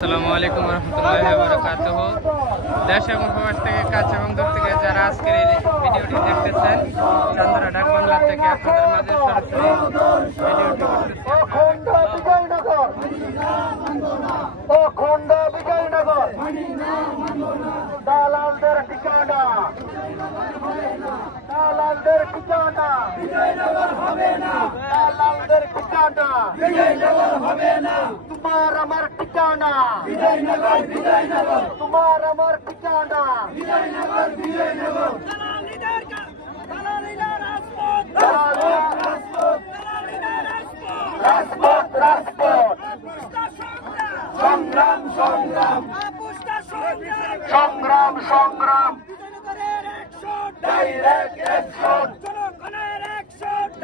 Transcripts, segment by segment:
আসসালামু আলাইকুম রহমতুল্লাহি ওয়া বারাকাতুহু। দেশ এবং প্রবাস থেকে কাছে এবং দূর থেকে যারা আজকের এই ভিডিওটি দেখতেছেন, চান্দরা ডাক বাংলা থেকে আপনাদের মাঝে সরাসরি তোমার আমার ঠিকানা তোমার আমার ঠিকানা রাজপথ রাজপথ সংগ্রাম সংগ্রাম সংগ্রাম সংগ্রাম direct action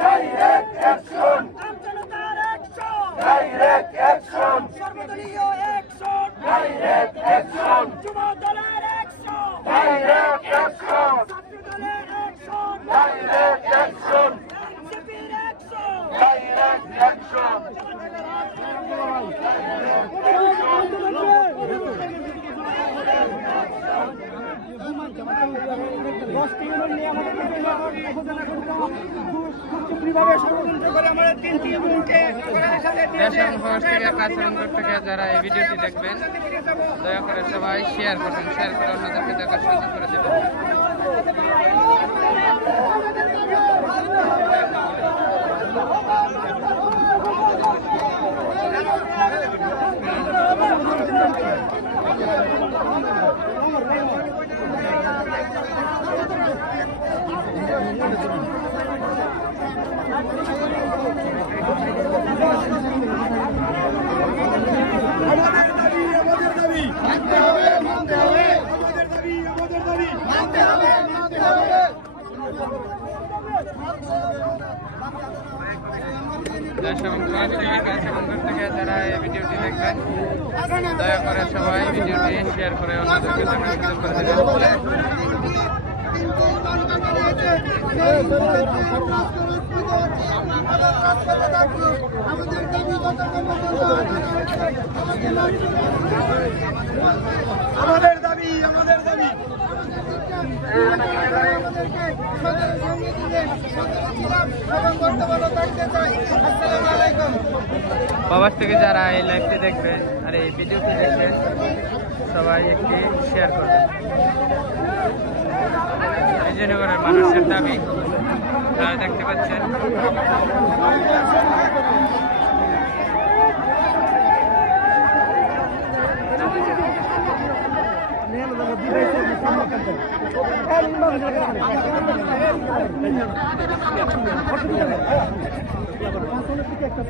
direct action direct action সর্বদলীয় অ্যাকশন ডাইরেক্ট অ্যাকশন যুবদলের অ্যাকশন ডাইরেক্ট অ্যাকশন ছাত্রদলের অ্যাকশন ডাইরেক্ট অ্যাকশন এনসিপির অ্যাকশন ডাইরেক্ট অ্যাকশন দেশ এবং প্রবাস থেকে কাছে এবং দূর থেকে যারা এই ভিডিওটি দেখবেন, দয়া করে সবাই শেয়ার করবেন, শেয়ার করে অন্যদেরকে দেখার সুযোগ করে দেবেন। দেশ এবং প্রবাস থেকে কাছে এবং দূর থেকে যারা এই ভিডিওটি দেখবেন, দয়া করে সবাই ভিডিওটি শেয়ার করে অন্যদেরকে দেখার সুযোগ করে দেবেন। আমাদের দাবি আমাদের দাবি প্রবাস থেকে যারা এই লাইভটি দেখবেন আর এই ভিডিওটি দেখবেন, সবাই একটি শেয়ার করবেন। বিজয়নগরের মানুষের দাবি তারা দেখতে পাচ্ছেন। একটা